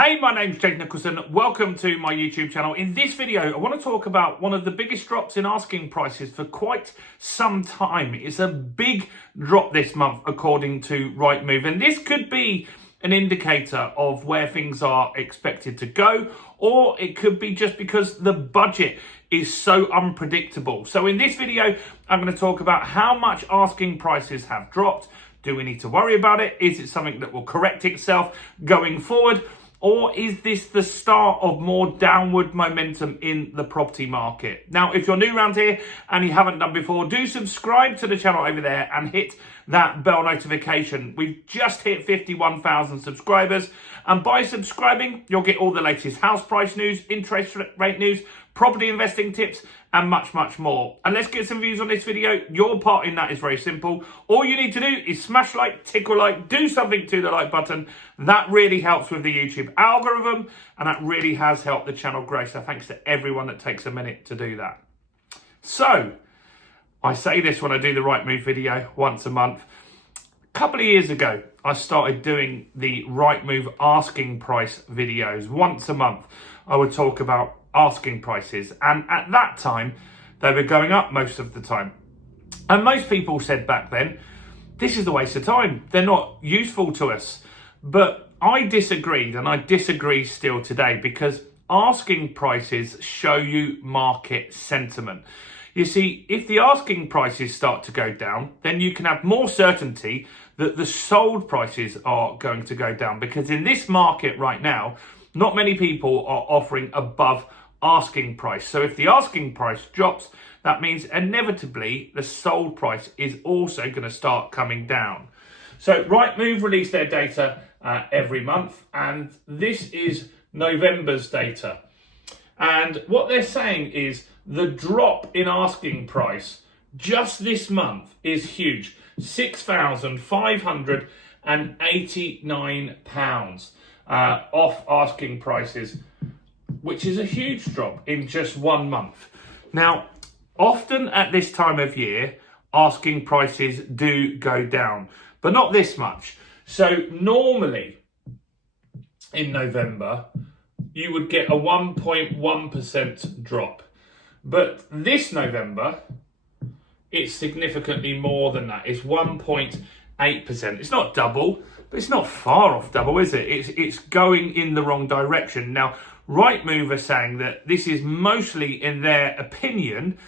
Hey, my name's Jake Nicholson. Welcome to my YouTube channel. In this video, I want to talk about one of the biggest drops in asking prices for quite some time. It's a big drop this month, according to Rightmove. And this could be an indicator of where things are expected to go, or it could be just because the budget is so unpredictable. So in this video, I'm going to talk about how much asking prices have dropped. Do we need to worry about it? Is it something that will correct itself going forward? Or is this the start of more downward momentum in the property market? Now, if you're new around here and you haven't done before, do subscribe to the channel over there and hit that bell notification. We've just hit 51,000 subscribers. And by subscribing, you'll get all the latest house price news, interest rate news, property investing tips, and much, much more. And let's get some views on this video. Your part in that is very simple. All you need to do is smash like, tickle like, do something to the like button. That really helps with the YouTube algorithm, and that really has helped the channel grow. So thanks to everyone that takes a minute to do that. So, I say this when I do the Rightmove video once a month. A couple of years ago, I started doing the Rightmove asking price videos. Once a month, I would talk about asking prices, and at that time they were going up most of the time, and most people said back then, this is a waste of time, they're not useful to us. But I disagreed, and I disagree still today, because asking prices show you market sentiment. You see, if the asking prices start to go down, then you can have more certainty that the sold prices are going to go down, because in this market right now, not many people are offering above asking price. So if the asking price drops, that means inevitably the sold price is also going to start coming down. So Rightmove release their data every month, and this is November's data. And what they're saying is the drop in asking price just this month is huge. £6,589 off asking prices, which is a huge drop in just 1 month. Now, often at this time of year, asking prices do go down, but not this much. So normally in November, you would get a 1.1% drop. But this November, it's significantly more than that. It's 1.8%. It's not double, but it's not far off double, is it? It's going in the wrong direction. Now, Rightmove are saying that this is mostly, in their opinion,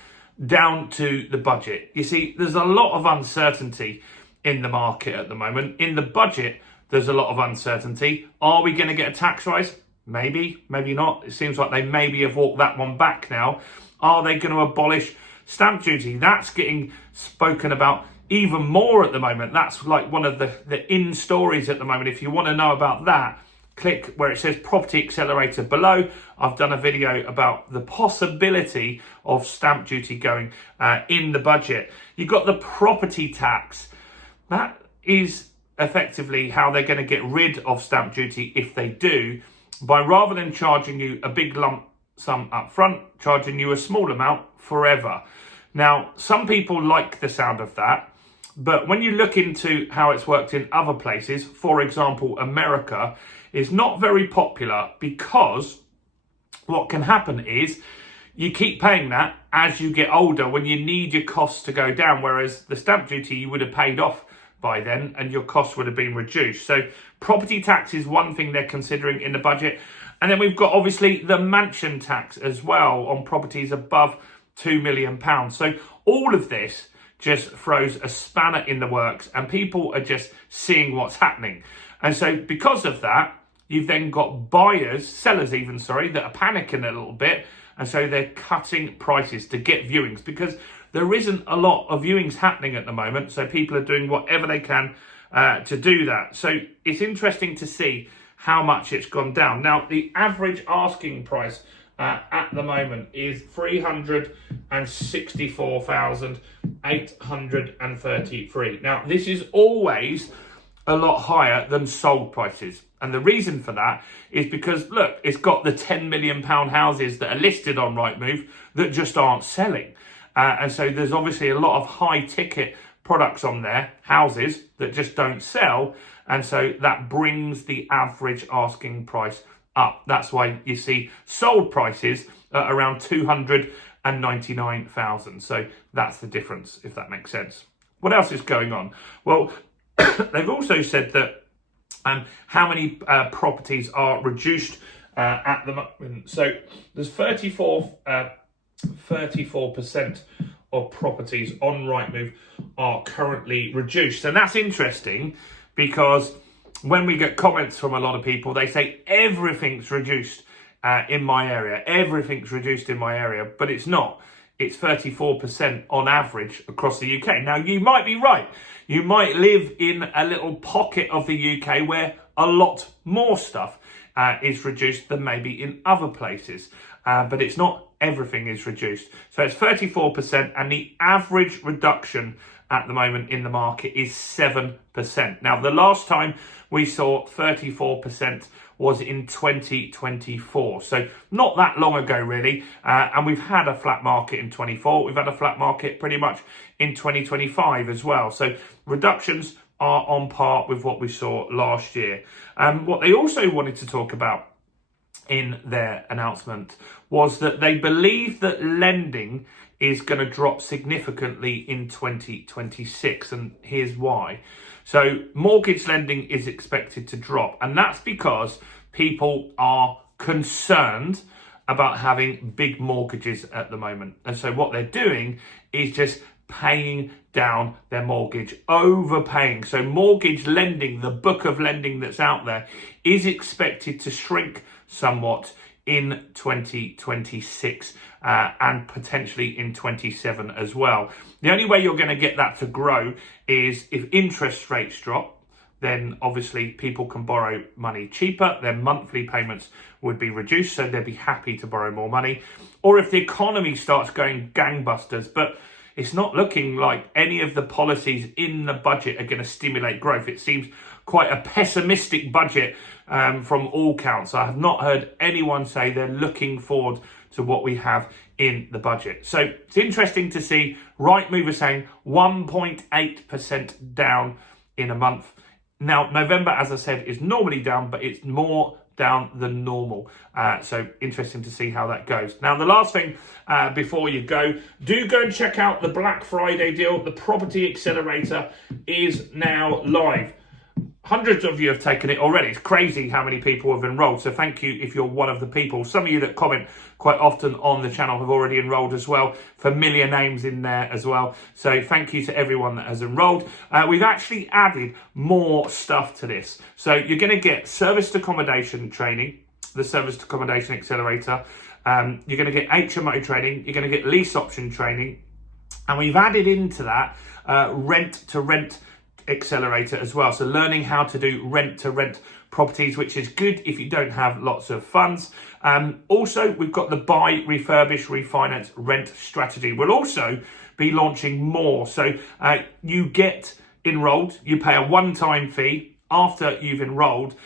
down to the budget. You see, there's a lot of uncertainty in the market at the moment. In the budget, there's a lot of uncertainty. Are we going to get a tax rise? Maybe, maybe not. It seems like they maybe have walked that one back now. Are they going to abolish stamp duty? That's getting spoken about even more at the moment. That's like one of the in stories at the moment. If you want to know about that, click where it says Property Accelerator below. I've done a video about the possibility of stamp duty going in the budget. You've got the property tax. That is effectively how they're going to get rid of stamp duty if they do, by rather than charging you a big lump sum up front, charging you a small amount forever. Now, some people like the sound of that, but when you look into how it's worked in other places, for example, America, is not very popular, because what can happen is you keep paying that as you get older when you need your costs to go down, whereas the stamp duty you would have paid off by then and your costs would have been reduced. So property tax is one thing they're considering in the budget. And then we've got obviously the mansion tax as well on properties above £2 million. So all of this just throws a spanner in the works, and people are just seeing what's happening. And so because of that, you've then got sellers even, that are panicking a little bit. And so they're cutting prices to get viewings, because there isn't a lot of viewings happening at the moment. So people are doing whatever they can to do that. So it's interesting to see how much it's gone down. Now, the average asking price at the moment is $364,833. Now, this is always a lot higher than sold prices. And the reason for that is because, look, it's got the £10 million houses that are listed on Rightmove that just aren't selling. And so there's obviously a lot of high ticket products on there, houses that just don't sell. And so that brings the average asking price up. That's why you see sold prices at around 299,000. So that's the difference, if that makes sense. What else is going on? Well, they've also said that how many properties are reduced at the moment. So there's 34% of properties on Rightmove are currently reduced. And that's interesting because when we get comments from a lot of people, they say everything's reduced in my area. Everything's reduced in my area, but it's not. It's 34% on average across the UK. Now, you might be right. You might live in a little pocket of the UK where a lot more stuff is reduced than maybe in other places. But it's not everything is reduced. So it's 34%, and the average reduction at the moment in the market is 7%. Now, the last time we saw 34% was in 2024. So not that long ago, really. And we've had a flat market in 24. We've had a flat market pretty much in 2025 as well. So reductions are on par with what we saw last year. What they also wanted to talk about in their announcement was that they believe that lending is going to drop significantly in 2026, and here's why. So mortgage lending is expected to drop, and that's because people are concerned about having big mortgages at the moment. And so what they're doing is just paying down their mortgage, overpaying. So mortgage lending, the book of lending that's out there, is expected to shrink somewhat in 2026 and potentially in 27 as well. The only way you're going to get that to grow is if interest rates drop. Then obviously people can borrow money cheaper, their monthly payments would be reduced, so they'd be happy to borrow more money. Or if the economy starts going gangbusters, but it's not looking like any of the policies in the budget are going to stimulate growth. It seems quite a pessimistic budget from all counts. I have not heard anyone say they're looking forward to what we have in the budget. So it's interesting to see Rightmove are saying 1.8% down in a month. Now, November, as I said, is normally down, but it's more down than normal. So interesting to see how that goes. Now, the last thing before you go, do go and check out the Black Friday deal. The Property Accelerator is now live. Hundreds of you have taken it already. It's crazy how many people have enrolled. So thank you if you're one of the people. Some of you that comment quite often on the channel have already enrolled as well. Familiar names in there as well. So thank you to everyone that has enrolled. We've actually added more stuff to this. So you're going to get serviced accommodation training, the Serviced Accommodation Accelerator. You're going to get HMO training. You're going to get lease option training. And we've added into that rent to rent Accelerator as well. So learning how to do rent to rent properties, which is good if you don't have lots of funds. Also, we've got the buy, refurbish, refinance, rent strategy. We'll also be launching more. So you get enrolled, you pay a one-time fee. After you've enrolled,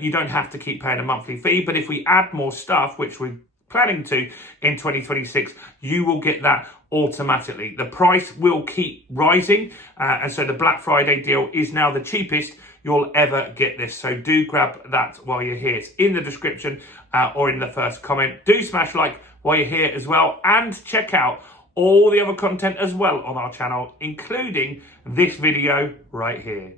you don't have to keep paying a monthly fee. But if we add more stuff, which we're planning to in 2026, you will get that automatically. The price will keep rising, and so the Black Friday deal is now the cheapest you'll ever get this. So do grab that while you're here. It's in the description or in the first comment. Do smash like while you're here as well, and check out all the other content as well on our channel, including this video right here.